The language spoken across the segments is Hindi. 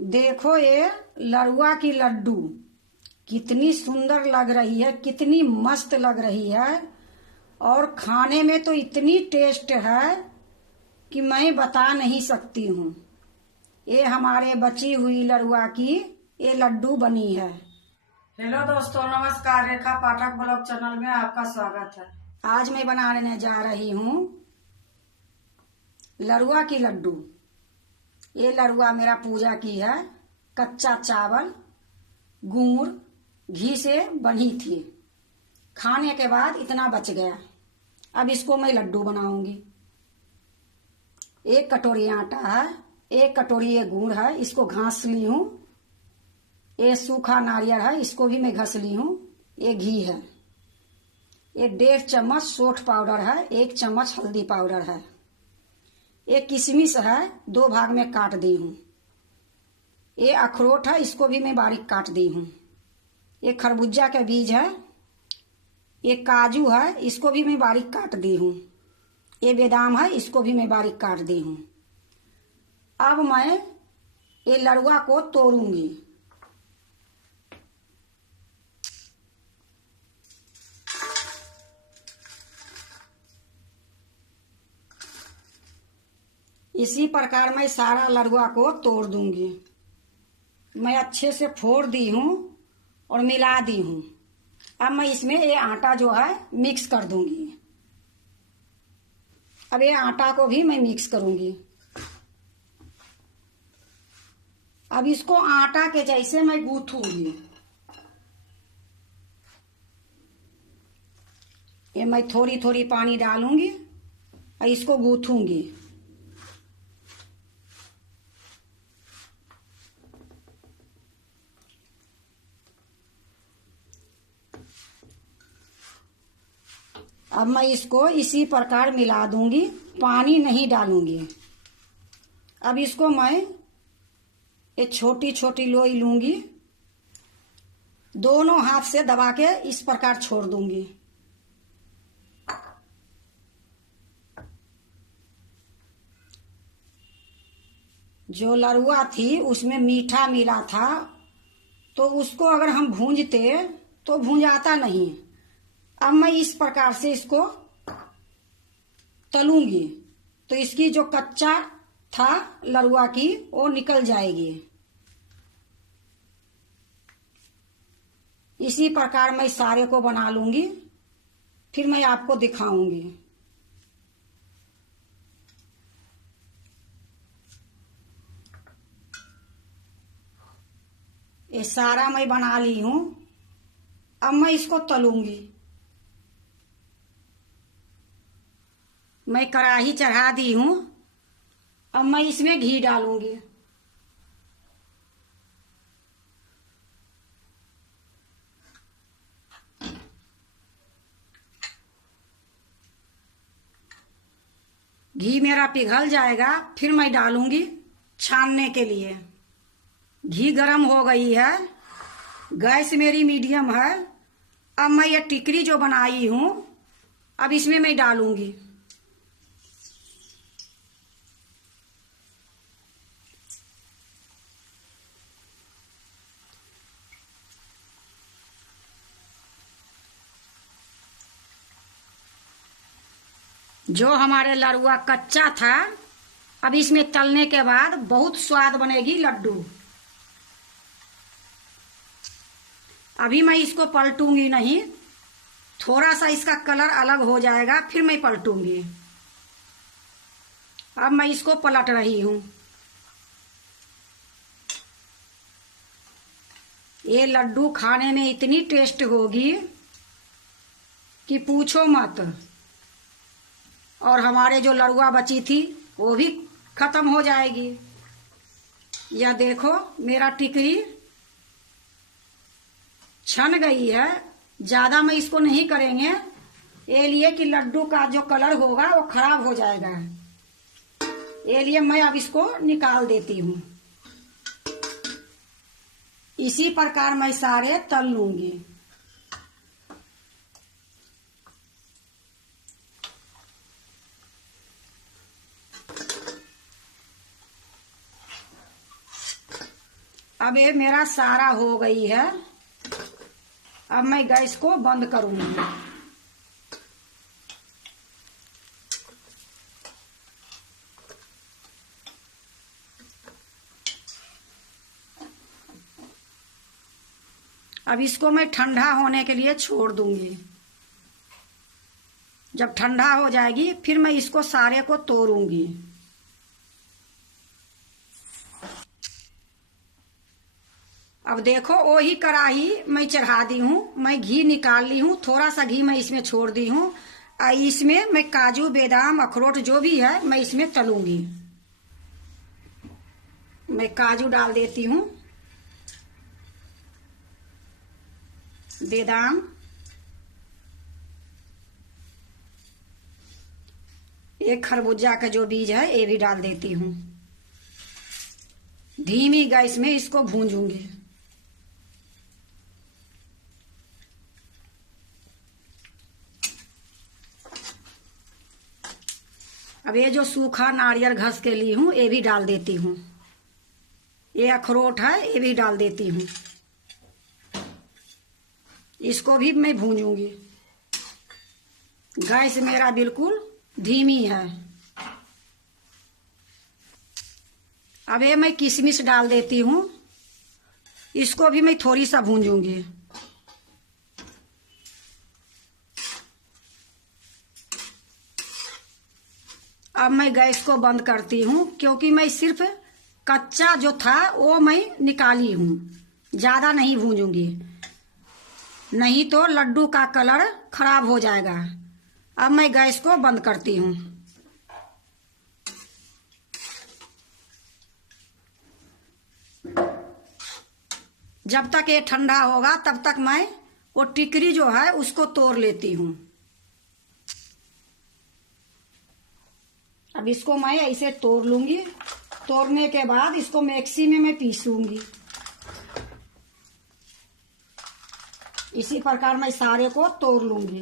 देखो ये लड़ुआ की लड्डू कितनी सुंदर लग रही है, कितनी मस्त लग रही है। और खाने में तो इतनी टेस्ट है कि मैं बता नहीं सकती हूँ। ये हमारे बची हुई लड़ुआ की ये लड्डू बनी है। हेलो दोस्तों, नमस्कार। रेखा पाठक ब्लॉग चैनल में आपका स्वागत है। आज मैं बनाने जा रही हूँ लड़ुआ की लड्डू। ये लड़ुआ मेरा पूजा की है। कच्चा चावल गुड़ घी से बनी थी। खाने के बाद इतना बच गया। अब इसको मैं लड्डू बनाऊंगी। 1 कटोरी आटा है, 1 कटोरी ये गुड़ है, इसको घास ली हूँ। ये सूखा नारियल है, इसको भी मैं घस ली हूँ। ये घी है। ये 1.5 चम्मच सौंठ पाउडर है, 1 चम्मच हल्दी पाउडर है। ये किशमिश है, 2 भाग में काट दी हूँ। ये अखरोट है, इसको भी मैं बारीक काट दी हूँ। ये खरबूजा के बीज है। ये काजू है, इसको भी मैं बारीक काट दी हूँ। ये बादाम है, इसको भी मैं बारीक काट दी हूँ। अब मैं ये लड़ुआ को तोड़ूंगी। इसी प्रकार मैं सारा लड़ुआ को तोड़ दूंगी। मैं अच्छे से फोड़ दी हूँ और मिला दी हूँ। अब मैं इसमें ये आटा जो है मिक्स कर दूंगी। अब ये आटा को भी मैं मिक्स करूंगी। अब इसको आटा के जैसे मैं गूंथूंगी। ये मैं थोड़ी थोड़ी पानी डालूंगी और इसको गूंथूंगी। अब मैं इसको इसी प्रकार मिला दूंगी, पानी नहीं डालूंगी। अब इसको मैं ये छोटी छोटी लोई लूंगी, दोनों हाथ से दबा के इस प्रकार छोड़ दूंगी। जो लड़ुआ थी उसमें मीठा मिला था, तो उसको अगर हम भूंजते तो भूंजाता नहीं। अब मैं इस प्रकार से इसको तलूंगी तो इसकी जो कच्चा था लड़ुआ की वो निकल जाएगी। इसी प्रकार मैं सारे को बना लूंगी, फिर मैं आपको दिखाऊंगी। ये सारा मैं बना ली हूं। अब मैं इसको तलूंगी। मैं कढ़ाई चढ़ा दी हूं। अब मैं इसमें घी डालूंगी। घी मेरा पिघल जाएगा, फिर मैं डालूंगी छानने के लिए। घी गरम हो गई है, गैस मेरी मीडियम है। अब मैं ये टिकरी जो बनाई हूं अब इसमें मैं डालूंगी। जो हमारे लड़ुआ कच्चा था, अब इसमें तलने के बाद बहुत स्वाद बनेगी लड्डू। अभी मैं इसको पलटूंगी नहीं, थोड़ा सा इसका कलर अलग हो जाएगा फिर मैं पलटूंगी। अब मैं इसको पलट रही हूं। ये लड्डू खाने में इतनी टेस्ट होगी कि पूछो मत। और हमारे जो लड़ुआ बची थी वो भी खत्म हो जाएगी। यह देखो मेरा टिकरी छन गई है। ज्यादा मैं इसको नहीं करेंगे, ये लिए कि लड्डू का जो कलर होगा वो खराब हो जाएगा। ये लिए मैं अब इसको निकाल देती हूँ। इसी प्रकार मैं सारे तल लूंगी। अब ये मेरा सारा हो गई है। अब मैं गैस को बंद करूंगी। अब इसको मैं ठंडा होने के लिए छोड़ दूंगी। जब ठंडा हो जाएगी फिर मैं इसको सारे को तोड़ूंगी। अब देखो वही कढ़ाई मैं चढ़ा दी हूँ। मैं घी निकाल ली हूँ, थोड़ा सा घी मैं इसमें छोड़ दी हूँ। इसमें मैं काजू बादाम अखरोट जो भी है मैं इसमें तलूंगी। मैं काजू डाल देती हूँ, बादाम, एक खरबूजा का जो बीज है ये भी डाल देती हूँ। धीमी गैस में इसको भूंजूंगी। अब ये जो सूखा नारियल घस के ली हूँ ये भी डाल देती हूँ। ये अखरोट है ये भी डाल देती हूँ। इसको भी मैं भूंजूंगी। गैस मेरा बिल्कुल धीमी है। अब ये मैं किशमिश डाल देती हूँ। इसको भी मैं थोड़ी सा भूंजूंगी। अब मैं गैस को बंद करती हूँ क्योंकि मैं सिर्फ कच्चा जो था वो मैं निकाली हूँ, ज्यादा नहीं भूंजूंगी, नहीं तो लड्डू का कलर खराब हो जाएगा। अब मैं गैस को बंद करती हूँ। जब तक ये ठंडा होगा तब तक मैं वो टिकरी जो है उसको तोड़ लेती हूँ। अब इसको मैं ऐसे तोड़ लूंगी। तोड़ने के बाद इसको मिक्सी में मैं पीसूंगी। इसी प्रकार मैं सारे को तोड़ लूंगी।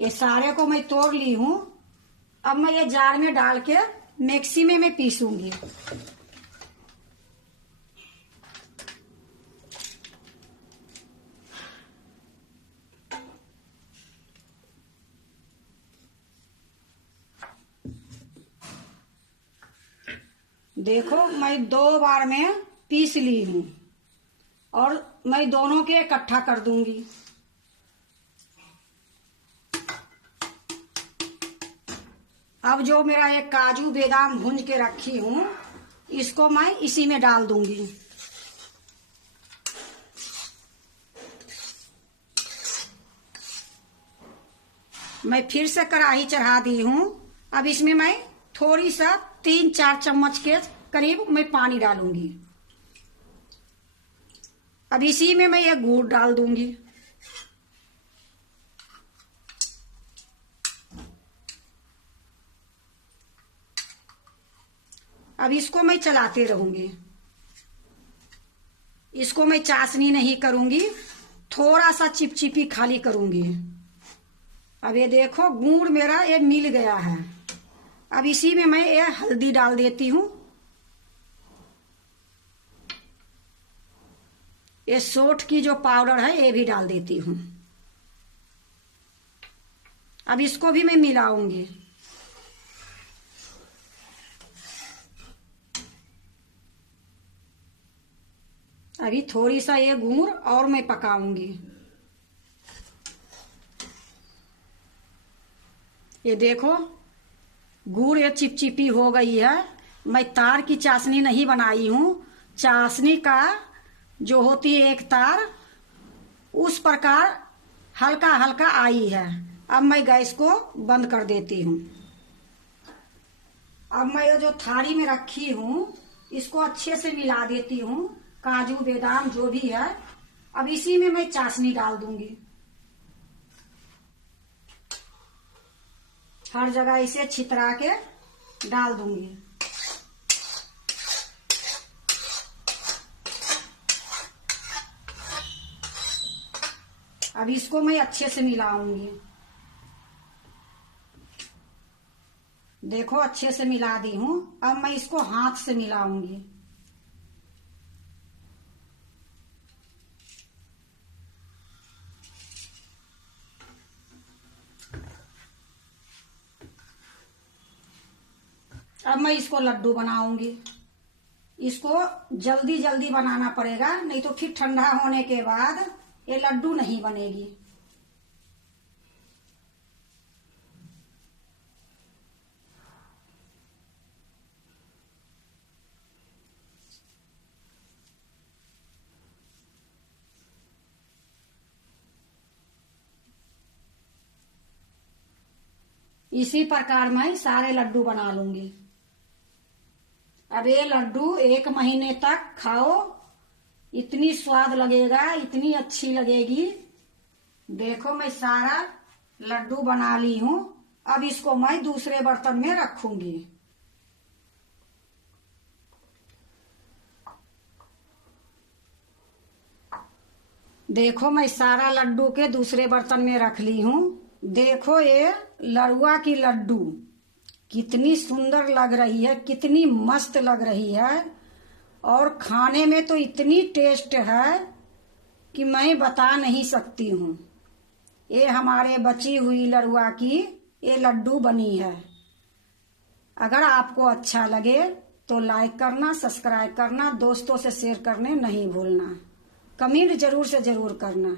ये सारे को मैं तोड़ ली हूँ। अब मैं ये जार में डाल के मिक्सी में मैं पीसूंगी। देखो मैं 2 बार में पीस ली हूँ और मैं दोनों के इकट्ठा कर दूंगी। अब जो मेरा एक काजू बादाम भूंज के रखी हूँ इसको मैं इसी में डाल दूंगी। मैं फिर से कढ़ाई चढ़ा दी हूँ। अब इसमें मैं थोड़ी सा 3-4 चम्मच के करीब मैं पानी डालूंगी। अब इसी में मैं ये गुड़ डाल दूंगी। अब इसको मैं चलाते रहूंगी। इसको मैं चाशनी नहीं करूंगी, थोड़ा सा चिपचिपी खाली करूंगी। अब ये देखो गुड़ मेरा ये मिल गया है। अब इसी में मैं ये हल्दी डाल देती हूँ। ये सोठ की जो पाउडर है ये भी डाल देती हूँ। अब इसको भी मैं मिलाऊंगी। अभी थोड़ी सा ये गुड़ और मैं पकाऊंगी। ये देखो गुड़ ये चिपचिपी हो गई है। मैं तार की चाशनी नहीं बनाई हूँ। चाशनी का जो होती है एक तार, उस प्रकार हल्का हल्का आई है। अब मैं गैस को बंद कर देती हूँ। अब मैं ये जो थाली में रखी हूँ इसको अच्छे से मिला देती हूँ। काजू बादाम जो भी है अब इसी में मैं चाशनी डाल दूंगी। हर जगह इसे छितरा के डाल दूंगी। अब इसको मैं अच्छे से मिलाऊंगी। देखो अच्छे से मिला दी हूँ। अब मैं इसको हाथ से मिलाऊंगी। अब मैं इसको लड्डू बनाऊंगी। इसको जल्दी जल्दी बनाना पड़ेगा, नहीं तो फिर ठंडा होने के बाद ये लड्डू नहीं बनेगी। इसी प्रकार मैं सारे लड्डू बना लूंगी। अब ये लड्डू 1 महीने तक खाओ, इतनी स्वाद लगेगा, इतनी अच्छी लगेगी। देखो मैं सारा लड्डू बना ली हूं। अब इसको मैं दूसरे बर्तन में रखूंगी। देखो मैं सारा लड्डू के दूसरे बर्तन में रख ली हूं। देखो ये लड़ुआ की लड्डू कितनी सुंदर लग रही है, कितनी मस्त लग रही है, और खाने में तो इतनी टेस्ट है कि मैं बता नहीं सकती हूँ। ये हमारे बची हुई लड़ुआ की ये लड्डू बनी है। अगर आपको अच्छा लगे तो लाइक करना, सब्सक्राइब करना, दोस्तों से शेयर करने नहीं भूलना, कमेंट जरूर से जरूर करना।